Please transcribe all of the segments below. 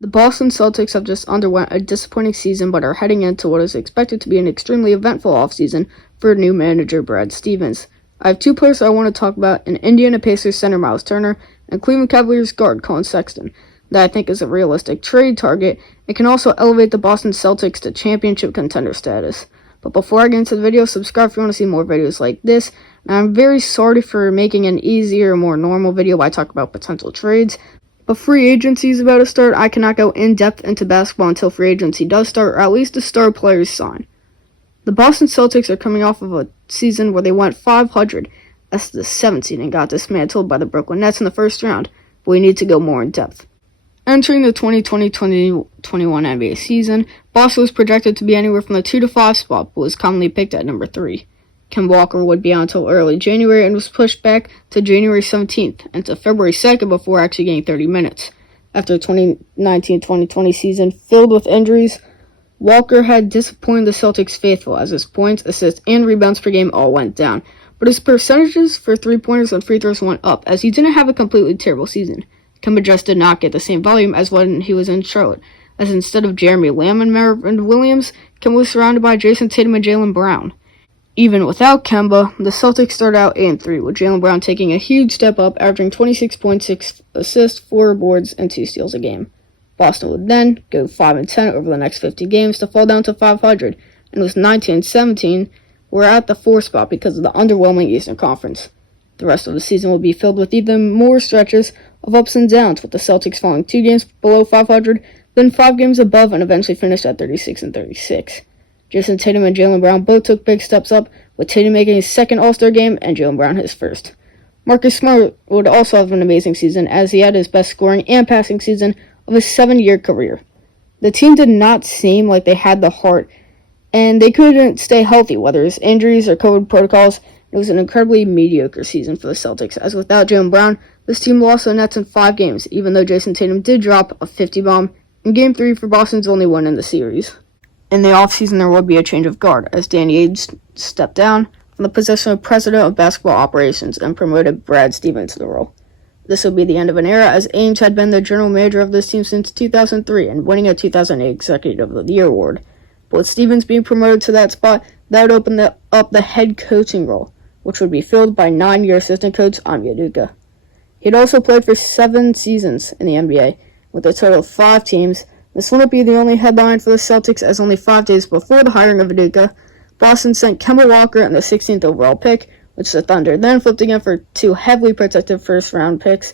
The Boston Celtics have just underwent a disappointing season but are heading into what is expected to be an extremely eventful offseason for new manager Brad Stevens. I have two players I want to talk about, an Indiana Pacers center Myles Turner and Cleveland Cavaliers guard Colin Sexton, that I think is a realistic trade target and can also elevate the Boston Celtics to championship contender status. But before I get into the video, subscribe if you want to see more videos like this. And I'm very sorry for making an easier, more normal video where I talk about potential trades. But free agency is about to start. I cannot go in-depth into basketball until free agency does start, or at least the star players sign. The Boston Celtics are coming off of a season where they went 500 as the 7th seed and got dismantled by the Brooklyn Nets in the first round, but we need to go more in depth. Entering the 2020-2021 NBA season, Boston was projected to be anywhere from the 2 to 5 spot, but was commonly picked at number 3. Kemba Walker would be out until early January and was pushed back to January 17th and to February 2nd before actually getting 30 minutes. After the 2019-2020 season filled with injuries, Walker had disappointed the Celtics faithful as his points, assists, and rebounds per game all went down, but his percentages for three-pointers and free throws went up as he didn't have a completely terrible season. Kemba just did not get the same volume as when he was in Charlotte, as instead of Jeremy Lamb and Marvin Williams, Kemba was surrounded by Jason Tatum and Jalen Brown. Even without Kemba, the Celtics started out 8-3, with Jalen Brown taking a huge step up, averaging 26.6 assists, 4 boards, and 2 steals a game. Boston would then go 5-10 over the next 50 games to fall down to 500, and was 19-17, were at the 4th spot because of the underwhelming Eastern Conference. The rest of the season will be filled with even more stretches of ups and downs, with the Celtics falling 2 games below 500, then 5 games above, and eventually finished at 36-36. Jason Tatum and Jalen Brown both took big steps up, with Tatum making his second All-Star game and Jalen Brown his first. Marcus Smart would also have an amazing season, as he had his best scoring and passing season of his 7-year career. The team did not seem like they had the heart, and they couldn't stay healthy, whether it's injuries or COVID protocols. It was an incredibly mediocre season for the Celtics, as without Jalen Brown, this team lost the Nets in 5 games, even though Jason Tatum did drop a 50 bomb in Game 3 for Boston's only win in the series. In the offseason, there would be a change of guard, as Danny Ainge stepped down from the position of President of Basketball Operations and promoted Brad Stevens to the role. This would be the end of an era, as Ainge had been the general manager of this team since 2003 and winning a 2008 Executive of the Year award. But with Stevens being promoted to that spot, that would open up the head coaching role, which would be filled by 9-year assistant coach Ime Udoka. He had also played for 7 seasons in the NBA, with a total of 5 teams. This wouldn't be the only headline for the Celtics, as only 5 days before the hiring of Udoka, Boston sent Kemba Walker and the 16th overall pick, which the Thunder then flipped again for 2 heavily protected first-round picks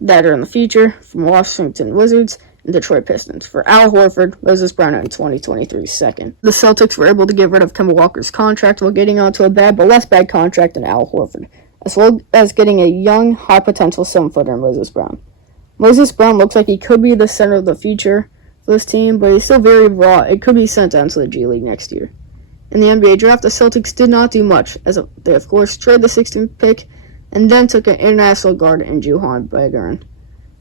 that are in the future from Washington Wizards and Detroit Pistons for Al Horford, Moses Brown, and 2023 second. The Celtics were able to get rid of Kemba Walker's contract while getting onto a bad but less bad contract in Al Horford, as well as getting a young, high-potential 7-footer in Moses Brown. Moses Brown looks like he could be the center of the future for this team, but he's still very raw. It could be sent down to the G League next year. In the NBA draft, the Celtics did not do much, as they of course traded the 16th pick and then took an international guard in Juhan Begarin.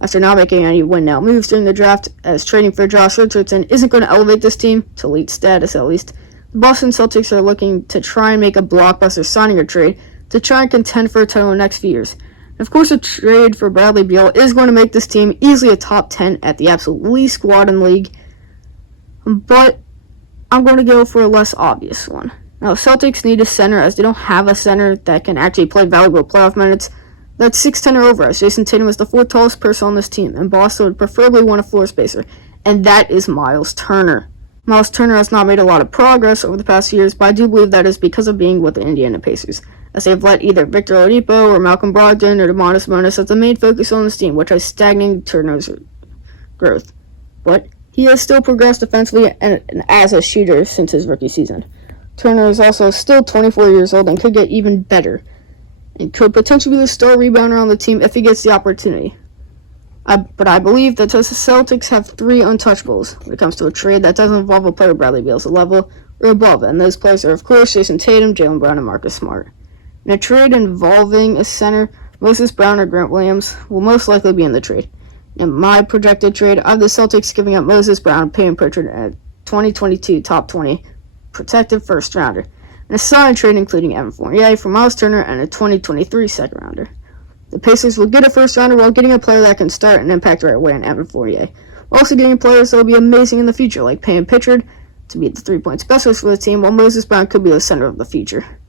After not making any win-now moves during the draft, as trading for Josh Richardson isn't going to elevate this team to elite status at least, the Boston Celtics are looking to try and make a blockbuster signing or trade to try and contend for a title in the next few years. Of course, a trade for Bradley Beal is going to make this team easily a top 10 at the absolute least squad in the league, but I'm going to go for a less obvious one. Now, Celtics need a center, as they don't have a center that can actually play valuable playoff minutes. That's 6'10" or over, as Jason Tatum is the 4th tallest person on this team, and Boston would preferably want a floor spacer, and that is Myles Turner. Myles Turner has not made a lot of progress over the past few years, but I do believe that is because of being with the Indiana Pacers, as they have let either Victor Oladipo or Malcolm Brogdon or Domasz Sabonis as the main focus on this team, which has stagnated Turner's growth. But he has still progressed defensively and as a shooter since his rookie season. Turner is also still 24 years old and could get even better, and could potentially be the star rebounder on the team if he gets the opportunity. But I believe that the Celtics have 3 untouchables when it comes to a trade that doesn't involve a player Bradley Beal's level or above, and those players are of course Jason Tatum, Jalen Brown, and Marcus Smart. In a trade involving a center, Moses Brown or Grant Williams will most likely be in the trade. In my projected trade, I have the Celtics giving up Moses Brown, Peyton Pritchard, and a 2022 top 20 protected first rounder, and a signing trade including Evan Fournier for Myles Turner and a 2023 second rounder. The Pacers will get a first rounder while getting a player that can start and impact right away in Evan Fournier, Also getting players that will be amazing in the future, like Payne Pritchard to be the 3-point specialist for the team, while Moses Brown could be the center of the future.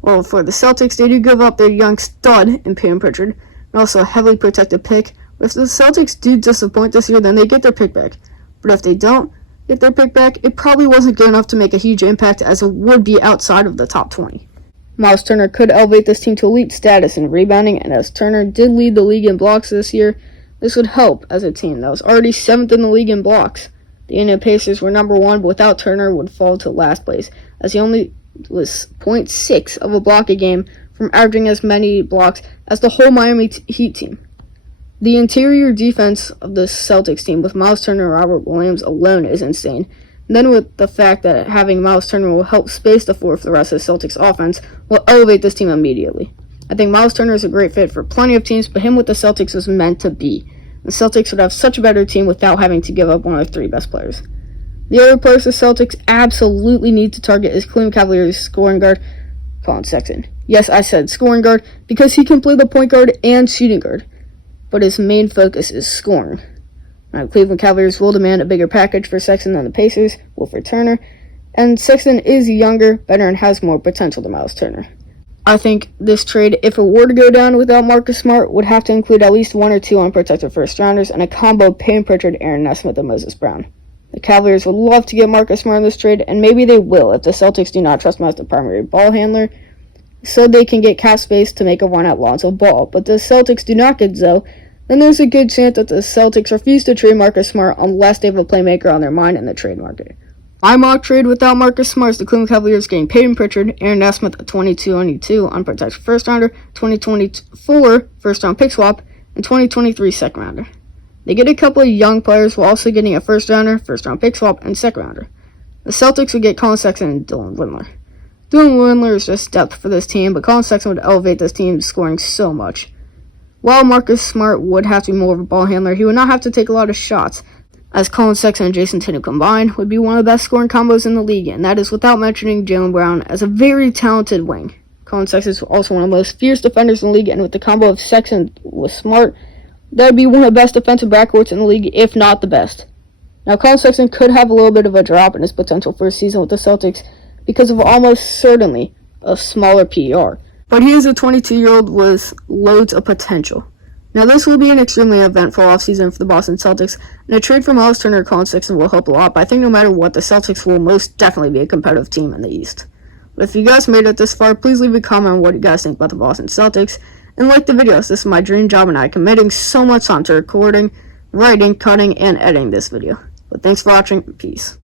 Well, for the Celtics, they do give up their young stud in Payne Pritchard, and also a heavily protected pick. If the Celtics do disappoint this year, then they get their pick back. But if they don't get their pick back, it probably wasn't good enough to make a huge impact, as it would be outside of the top 20. Myles Turner could elevate this team to elite status in rebounding, and as Turner did lead the league in blocks this year, this would help as a team that was already 7th in the league in blocks. The Indiana Pacers were number 1, but without Turner would fall to last place, as he only was 0.6 of a block a game from averaging as many blocks as the whole Miami Heat team. The interior defense of the Celtics team with Myles Turner and Robert Williams alone is insane. And then with the fact that having Myles Turner will help space the floor for the rest of the Celtics offense will elevate this team immediately. I think Myles Turner is a great fit for plenty of teams, but him with the Celtics was meant to be. The Celtics would have such a better team without having to give up one of their 3 best players. The other players the Celtics absolutely need to target is Cleveland Cavaliers scoring guard Colin Sexton. Yes, I said scoring guard because he can play the point guard and shooting guard, but his main focus is scoring. Now, Cleveland Cavaliers will demand a bigger package for Sexton than the Pacers will for Turner, and Sexton is younger, better, and has more potential than Myles Turner. I think this trade, if it were to go down without Marcus Smart, would have to include at least 1 or 2 unprotected first-rounders and a combo of Payne Pritchard, Aaron Nesmith, and Moses Brown. The Cavaliers would love to get Marcus Smart in this trade, and maybe they will if the Celtics do not trust him as the primary ball handler, so they can get cap space to make a run at Lonzo Ball. But the Celtics do not get Zoe, then there's a good chance that the Celtics refuse to trade Marcus Smart unless they have a playmaker on their mind in the trade market. My mock trade without Marcus Smart is the Cleveland Cavaliers getting Payne Pritchard, Aaron Nesmith, a 2022 unprotected first-rounder, 2024 first-round pick swap, and 2023 second-rounder. They get a couple of young players while also getting a first-rounder, first-round pick swap, and second-rounder. The Celtics would get Colin Sexton and Dylan Windler. Dylan Windler is just depth for this team, but Colin Sexton would elevate this team scoring so much. While Marcus Smart would have to be more of a ball handler, he would not have to take a lot of shots, as Colin Sexton and Jason Tatum combined would be one of the best scoring combos in the league, and that is without mentioning Jalen Brown as a very talented wing. Colin Sexton is also one of the most fierce defenders in the league, and with the combo of Sexton with Smart, that would be one of the best defensive backcourts in the league, if not the best. Now, Colin Sexton could have a little bit of a drop in his potential for a season with the Celtics because of almost certainly a smaller PER, but he is a 22-year-old with loads of potential. Now, this will be an extremely eventful offseason for the Boston Celtics, and a trade for Myles Turner and Colin Sexton will help a lot, but I think no matter what, the Celtics will most definitely be a competitive team in the East. But if you guys made it this far, please leave a comment on what you guys think about the Boston Celtics, and like the videos. This is my dream job, and I'm committing so much time to recording, writing, cutting, and editing this video. But thanks for watching. Peace.